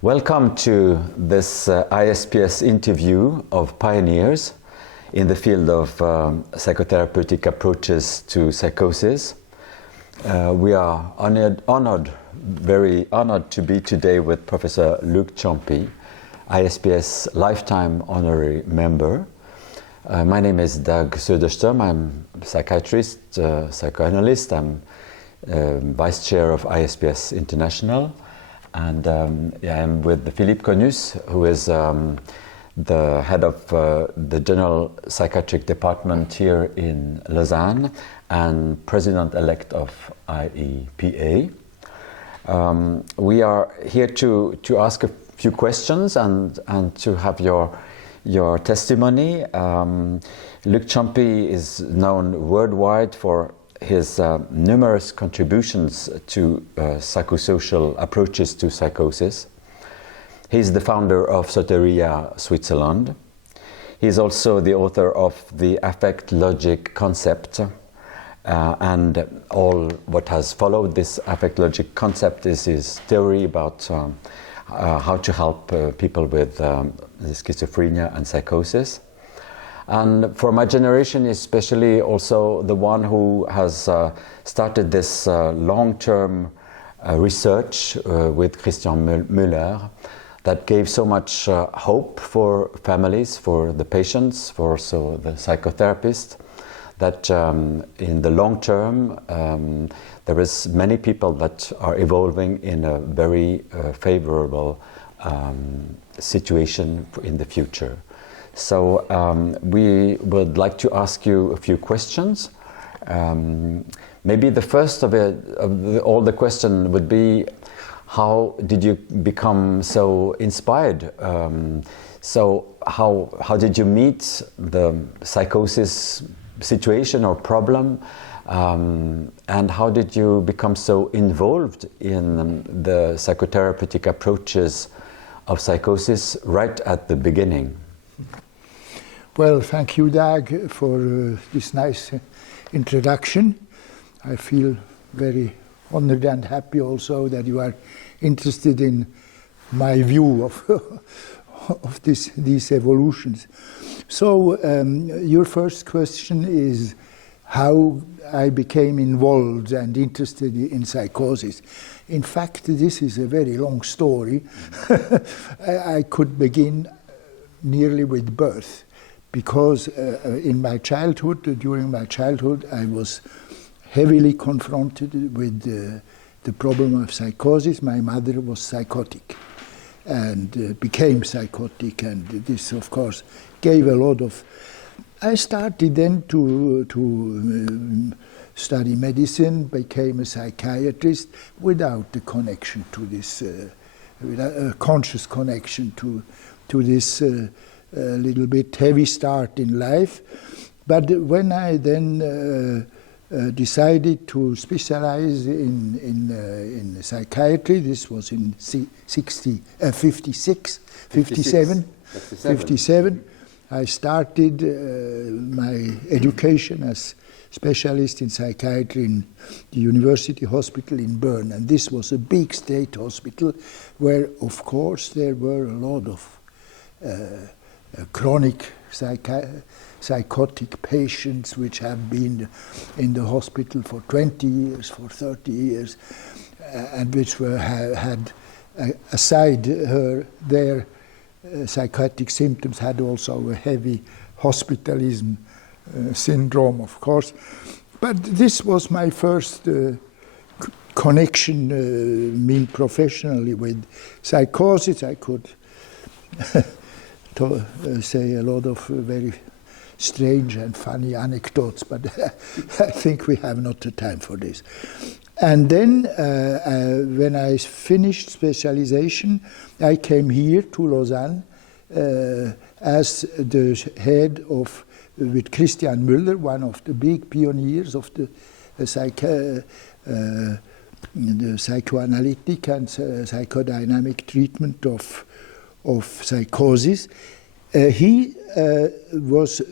Welcome to this ISPS interview of pioneers in the field of psychotherapeutic approaches to psychosis. We are very honored to be today with Professor Luc Ciompi, ISPS Lifetime Honorary Member. My name is Söderström. I'm a psychiatrist, psychoanalyst. I'm Vice Chair of ISPS International. And I'm with Philippe Conus, who is the head of the General Psychiatric Department here in Lausanne and President-elect of IEPA. We are here to ask a few questions and to have your testimony. Luc Ciompi is known worldwide for his numerous contributions to psychosocial approaches to psychosis. He's the founder of Soteria, Switzerland. He's also the author of the affect logic concept, and all what has followed this affect logic concept is his theory about how to help people with schizophrenia and psychosis. And for my generation, especially also the one who has started this long-term research with Christian Müller that gave so much hope for families, for the patients, for also the psychotherapist, that in the long term there is many people that are evolving in a very favorable situation in the future. So we would like to ask you a few questions. Maybe the first of all the question would be, how did you become so inspired? So how did you meet the psychosis situation or problem? And how did you become so involved in the psychotherapeutic approaches of psychosis right at the beginning? Well, thank you, Dag, for this nice introduction. I feel very honored and happy also that you are interested in my view of these evolutions. So, your first question is how I became involved and interested in psychosis. In fact, this is a very long story. I could begin nearly with birth. Because in my childhood, during my childhood, I was heavily confronted with the problem of psychosis. My mother was psychotic and became psychotic, and this, of course, gave a lot of... I started then to study medicine, became a psychiatrist without the connection to this, without a conscious connection to this a little bit heavy start in life. But when I then decided to specialize in psychiatry, this was in 57, I started my education as specialist in psychiatry in the University Hospital in Bern. And this was a big state hospital where, of course, there were a lot of chronic psychotic patients which have been in the hospital for 20 years, for 30 years, and which had, aside their psychotic symptoms, had also a heavy hospitalism syndrome, of course. But this was my first connection, professionally with psychosis. I could to say a lot of very strange and funny anecdotes, but I think we have not the time for this. And then when I finished specialization, I came here to Lausanne as the head of, with Christian Müller, one of the big pioneers of the psychoanalytic and psychodynamic treatment of psychosis. He was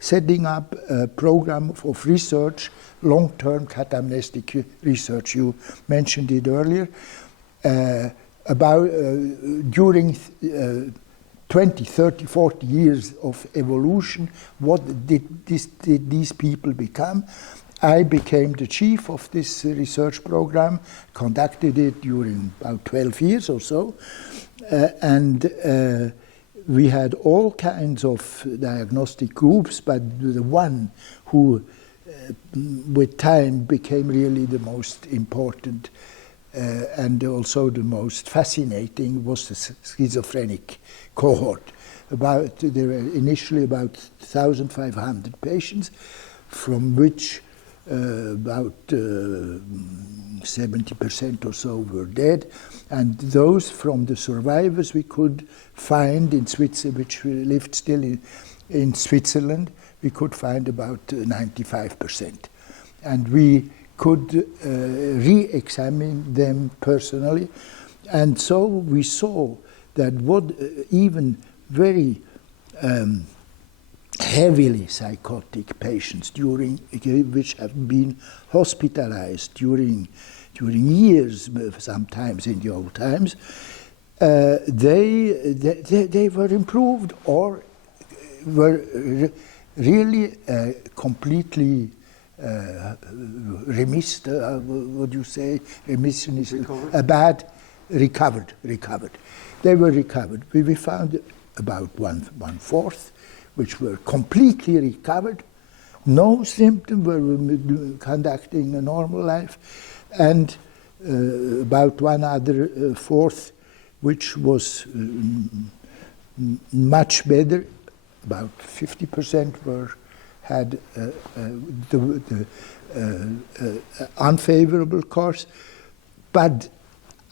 setting up a program of research, long-term catamnestic research. You mentioned it earlier. about during 20, 30, 40 years of evolution, what did these people become? I became the chief of this research program, conducted it during about 12 years or so, and we had all kinds of diagnostic groups, but the one who with time became really the most important and also the most fascinating was the schizophrenic cohort. There were initially about 1,500 patients, from which about 70% or so were dead, and those from the survivors we could find in Switzerland, which lived still in Switzerland, we could find about 95%. And we could re-examine them personally, and so we saw that what even very heavily psychotic patients which have been hospitalized during years, sometimes in the old times, they were improved or were really completely remissed. What do you say? Remission is recovered. A bad recovered. They were recovered. We found about one fourth, which were completely recovered, no symptom, were conducting a normal life, and about one other fourth, which was much better. About 50% had the unfavorable course, but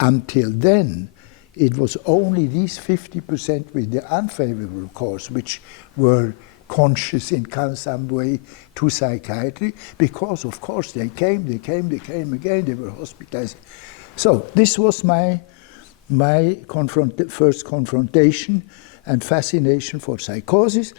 until then, it was only these 50% with the unfavorable course which were conscious in some way to psychiatry, because of course they came again, they were hospitalized. So this was my first confrontation and fascination for psychosis.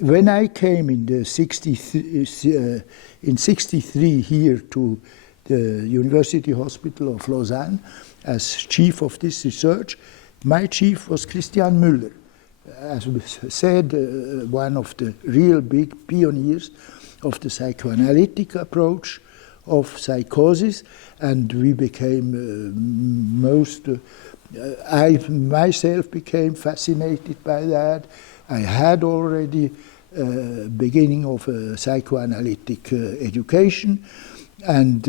When I came in 63 here to the University Hospital of Lausanne as chief of this research, my chief was Christian Müller. As we said, one of the real big pioneers of the psychoanalytic approach of psychosis, and we became I myself became fascinated by that. I had already beginning of a psychoanalytic education, and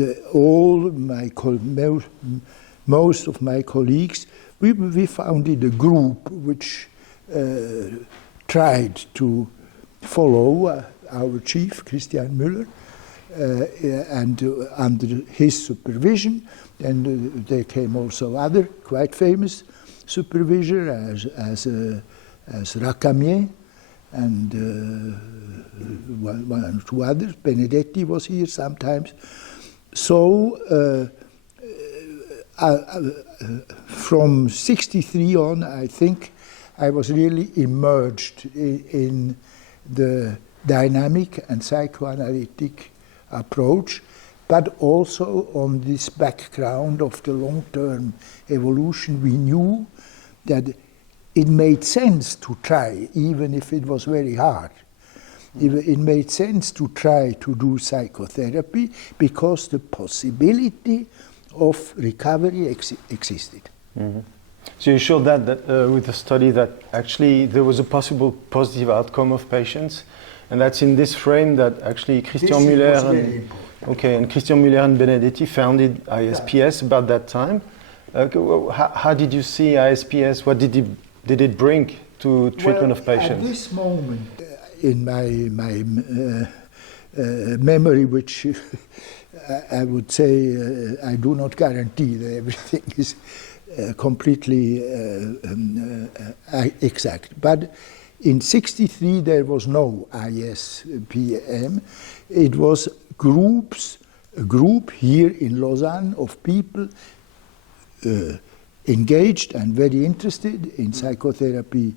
most of my colleagues, we founded a group which tried to follow our chief, Christian Müller, and under his supervision. And there came also other quite famous supervisors as Racamier and one or two others. Benedetti was here sometimes. So from 63 on, I think I was really immersed in the dynamic and psychoanalytic approach, but also on this background of the long-term evolution. We knew that it made sense to try, even if it was very hard. It made sense to try to do psychotherapy because the possibility of recovery existed. Mm-hmm. So you showed that with the study that actually there was a possible positive outcome of patients, and that's in this frame that actually Christian Müller and Benedetti founded ISPS about that time. How did you see ISPS? What did it bring to treatment of patients? At this moment, in my memory, which I would say I do not guarantee that everything is completely exact. But in 63 there was no ISPM. It was a group here in Lausanne of people engaged and very interested in psychotherapy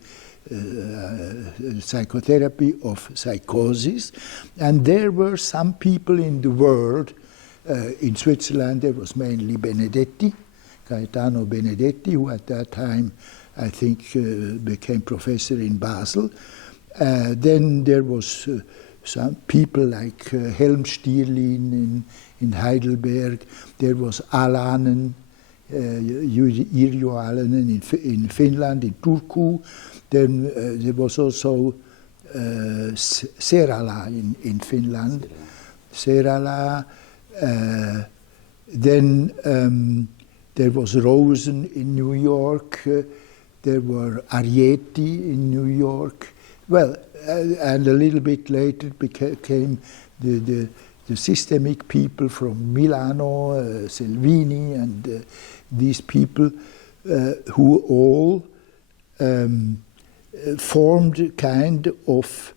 of psychosis. And there were some people in the world, in Switzerland there was mainly Benedetti, Gaetano Benedetti, who at that time, I think, became professor in Basel. Then there was some people like Helm Stierlin in Heidelberg. There was Alanen, Yrjö Alanen in Finland, in Turku. Then there was also Serala in Finland. Serala. Then there was Rosen in New York. There were Arieti in New York. Well, and a little bit later came the systemic people from Milano, Selvini, and these people who all formed a kind of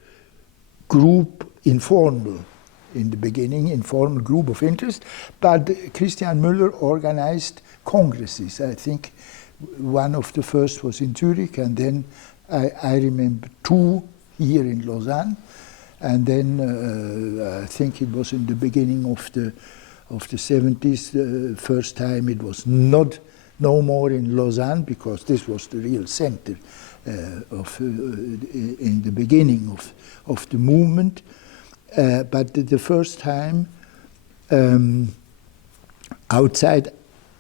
group, informal in the beginning, informal group of interest, but Christian Müller organized congresses. I think one of the first was in Zurich, and then I remember 2 here in Lausanne, and then I think it was in the beginning of the 70s, the first time it was no more in Lausanne, because this was the real center in the beginning of the movement. But the first time outside,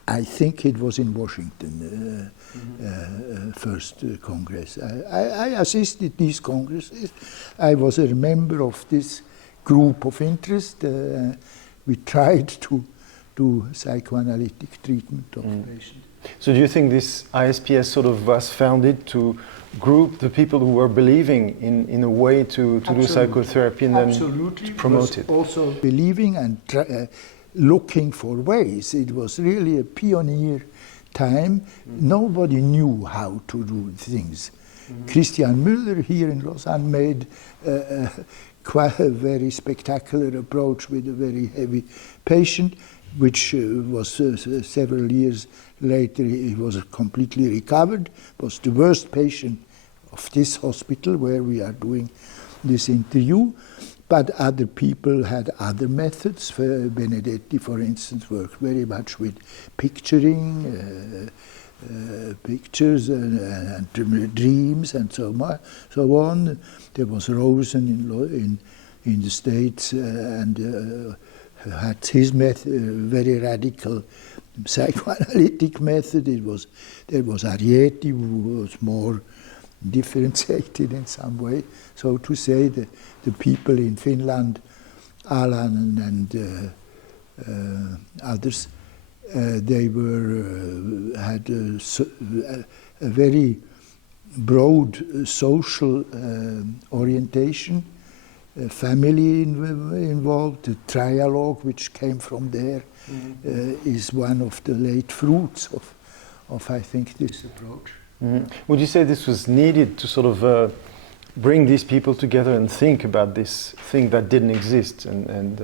I think it was in Washington, first Congress. I assisted these congresses. I was a member of this group of interest. We tried to do psychoanalytic treatment of patients. So do you think this ISPS sort of was founded to group the people who were believing in a way to do psychotherapy and then to promote it? Also believing and looking for ways. It was really a pioneer time. Nobody knew how to do things. Christian Müller here in Lausanne made quite a very spectacular approach with a very heavy patient, which was several years later he was completely recovered. Was the worst patient of this hospital where we are doing this interview. But other people had other methods. Benedetti, for instance, worked very much with picturing, pictures and dreams and so on. There was Rosen in the States and had his method, very radical psychoanalytic method. There was Arieti, who was more differentiated in some way, so to say. The people in Finland, Alan and others, they had a very broad social orientation, family involved. The trialogue, which came from there, is one of the late fruits of I think, this approach. Would you say this was needed to sort of bring these people together and think about this thing that didn't exist? I'm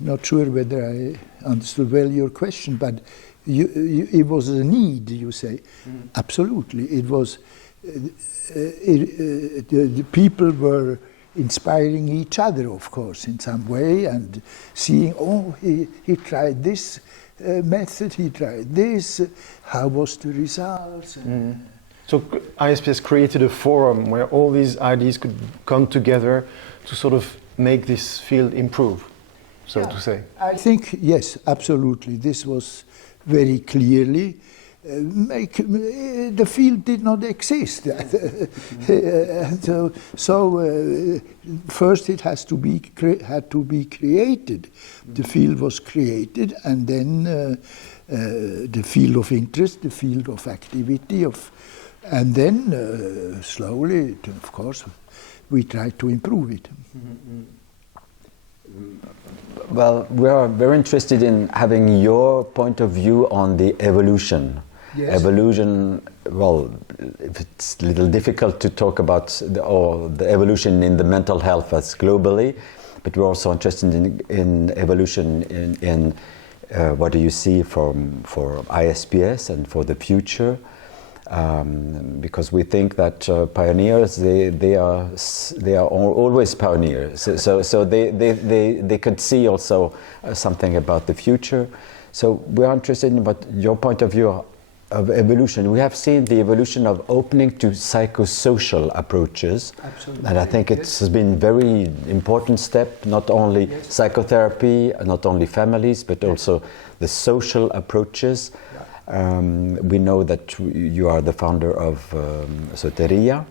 not sure whether I understood well your question, but it was a need, you say. Absolutely. It was, the people were inspiring each other, of course, in some way, and seeing, oh, he tried this method, he tried this, how was the results? So ISPS created a forum where all these ideas could come together to sort of make this field improve, so to say. I think, yes, absolutely. This was very clearly, the field did not exist. So first it had to be created. The field was created, and then the field of interest, the field of activity, and then slowly, of course, we tried to improve it. Well, we are very interested in having your point of view on the evolution. Yes. Evolution, well, it's a little difficult to talk about the evolution in the mental health as globally, but we're also interested in evolution in what do you see for ISPS and for the future. because we think that pioneers they are always pioneers. So they could see also something about the future. So we are interested in about your point of view of evolution. We have seen the evolution of opening to psychosocial approaches. Absolutely. And I think it's been very important step, not only psychotherapy, not only families, but also the social approaches. We know that you are the founder of Soteria,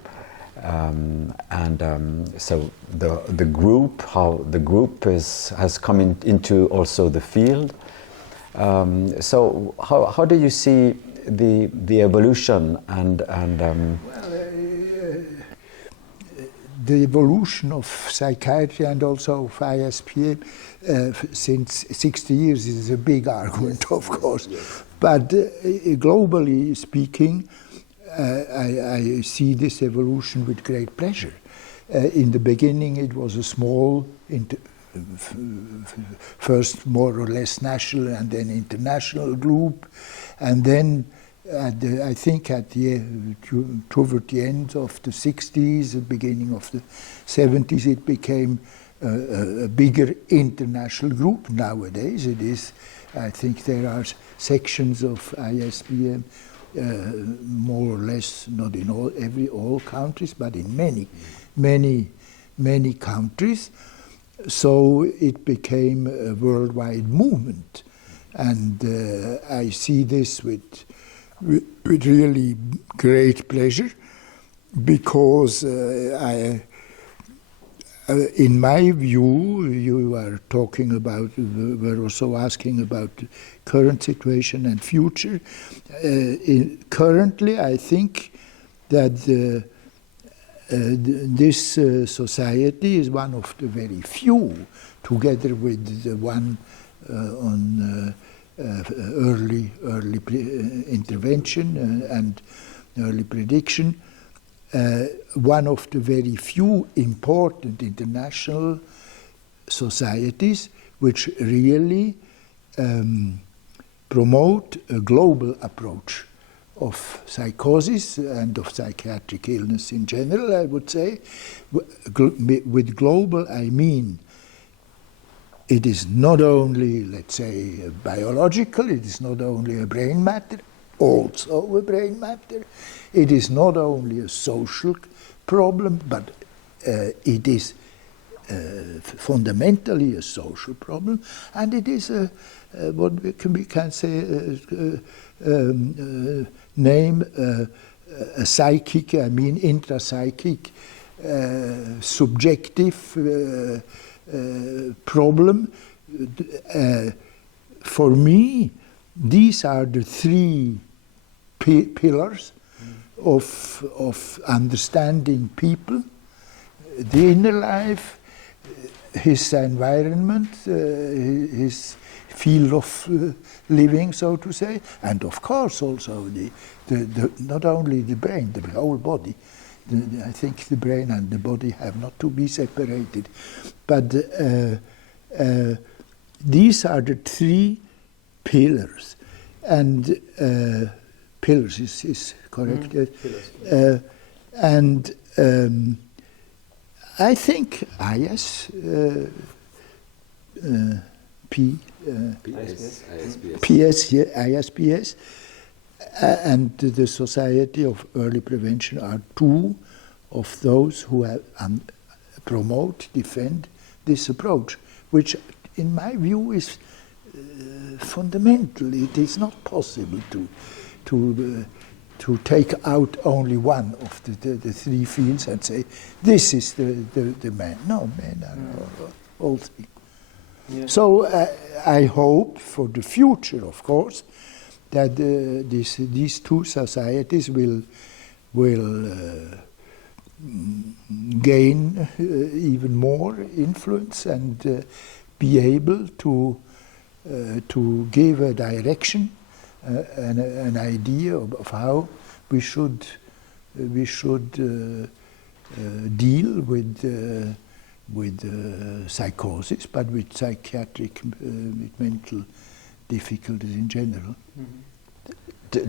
so the group, how the group has come into also the field. So how do you see the evolution and the evolution of psychiatry and also of ISPM since 60 years is a big argument, of course. Yes. But globally speaking, I see this evolution with great pleasure. In the beginning, it was a small, first more or less national and then international group, and then I think toward the end of the 60s, the beginning of the 70s, it became a bigger international group. Nowadays it is, I think there are sections of ISPM more or less, not in all countries, but in many countries. So it became a worldwide movement. And I see this with really great pleasure, because in my view, you are talking about, we're also asking about the current situation and future. Currently, I think that this society is one of the very few, together with the one on early intervention and early prediction, one of the very few important international societies which really promote a global approach of psychosis and of psychiatric illness in general, I would say. With global, I mean it is not only, let's say, biological, it is not only a brain matter, also a brain matter. It is not only a social problem, but it is fundamentally a social problem, and it is what we can say, name a psychic, I mean intrapsychic, subjective problem. For me, these are the three pillars of understanding people: the inner life, his environment, his field of living, so to say, and of course also the not only the brain, the whole body. I think the brain and the body have not to be separated, but these are the three pillars, and pillars is correct. Pillars. And I think ISPS and the Society of Early Prevention are two of those who have, promote, defend this approach, which in my view is fundamental. It is not possible to take out only one of the three fields and say, this is the man. No, men are all three. Yeah. So I hope for the future, of course, that these two societies will gain even more influence and be able to give a direction, an idea of how we should deal with psychosis, but with psychiatric, with mental difficulties in general.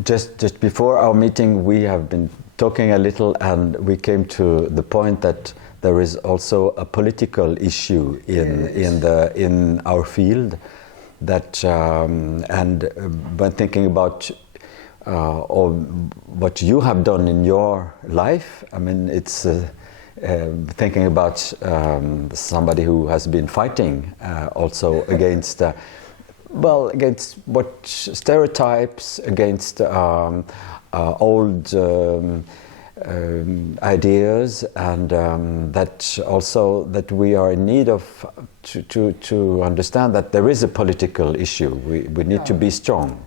just before our meeting, we have been talking a little, and we came to the point that there is also a political issue in our field. That when thinking about or what you have done in your life, I mean, it's thinking about somebody who has been fighting also against. Against what stereotypes, against old ideas, and that also that we are in need of to understand that there is a political issue. We need to be strong.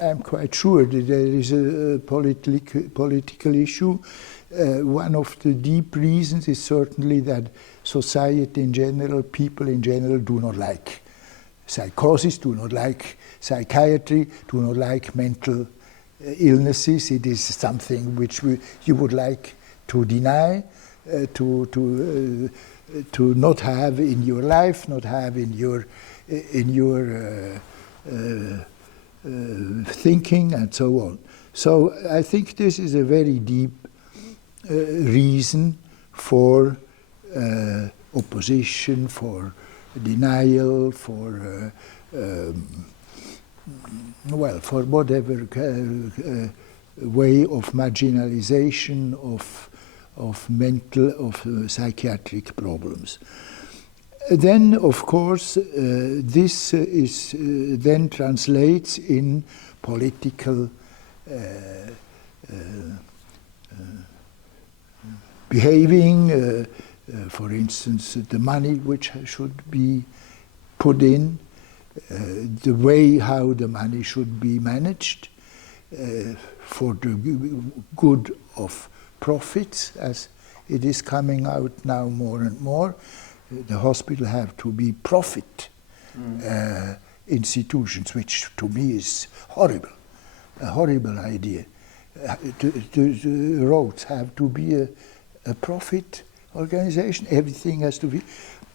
I'm quite sure that there is a political issue. One of the deep reasons is certainly that society in general, people in general, do not like psychosis, do not like psychiatry, do not like mental illnesses. It is something which you would like to deny, to not have in your life, not have in your thinking, and so on. So I think this is a very deep reason for opposition, for denial, for for whatever way of marginalization of psychiatric problems. Then, of course, this is then translates in political behaving. For instance, the money which should be put in, the way how the money should be managed for the good of profits, as it is coming out now more and more. The hospital have to be profit institutions, which to me is horrible, a horrible idea. The roads have to be a profit organization. Everything has to be.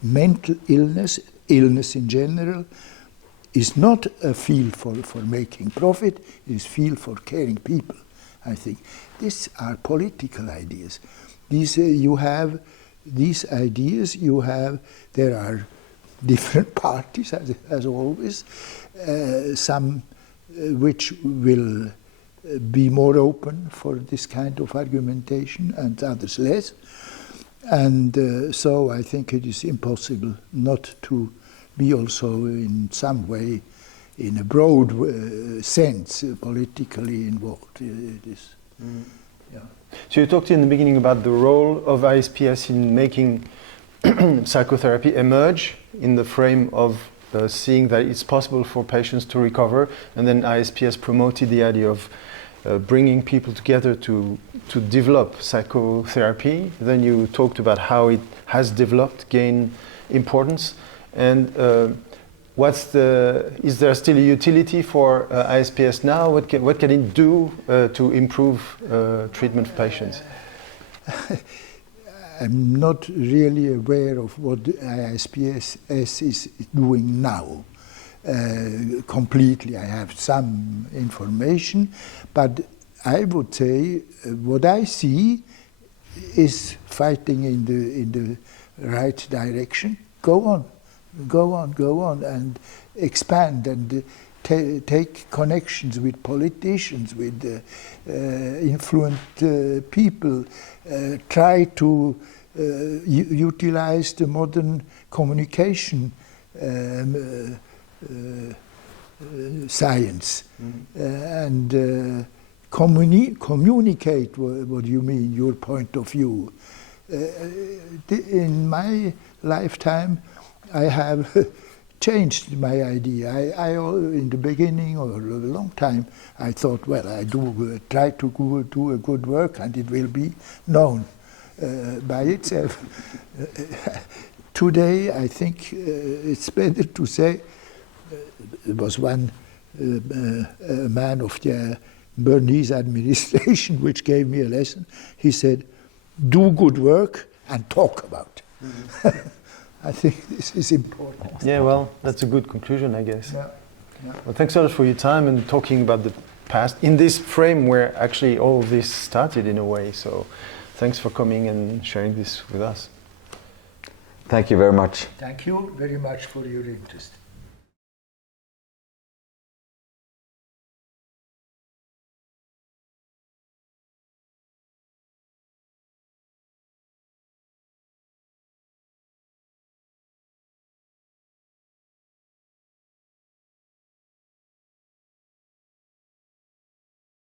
Mental illness in general, is not a field for making profit. It is field for caring people, I think. These are political ideas. These you have these ideas. You have there are different parties, as always. Some which will be more open for this kind of argumentation, and others less. And so I think it is impossible not to be also in some way, in a broad sense, politically involved. It is. Yeah. So you talked in the beginning about the role of ISPS in making psychotherapy emerge in the frame of seeing that it's possible for patients to recover, and then ISPS promoted the idea of bringing people together to develop psychotherapy. Then you talked about how it has developed, gained importance, and is there still a utility for ISPS now? What can it do to improve treatment for patients? I'm not really aware of what ISPS is doing now. Completely, I have some information, but I would say what I see is fighting in the right direction. Go on, and expand and take connections with politicians, with influent people. Try to utilize the modern communication science and communicate what you mean, your point of view. In my lifetime, I have changed my idea. I in the beginning, or a long time, I thought, well, I try to do a good work, and it will be known by itself. Today, I think it's better to say. There was one man of the Bernese administration which gave me a lesson. He said, do good work and talk about it. I think this is important. Yeah, well, that's a good conclusion, I guess. Yeah. Well, thanks so much for your time and talking about the past, in this frame where actually all of this started in a way. So thanks for coming and sharing this with us. Thank you very much. Thank you very much for your interest.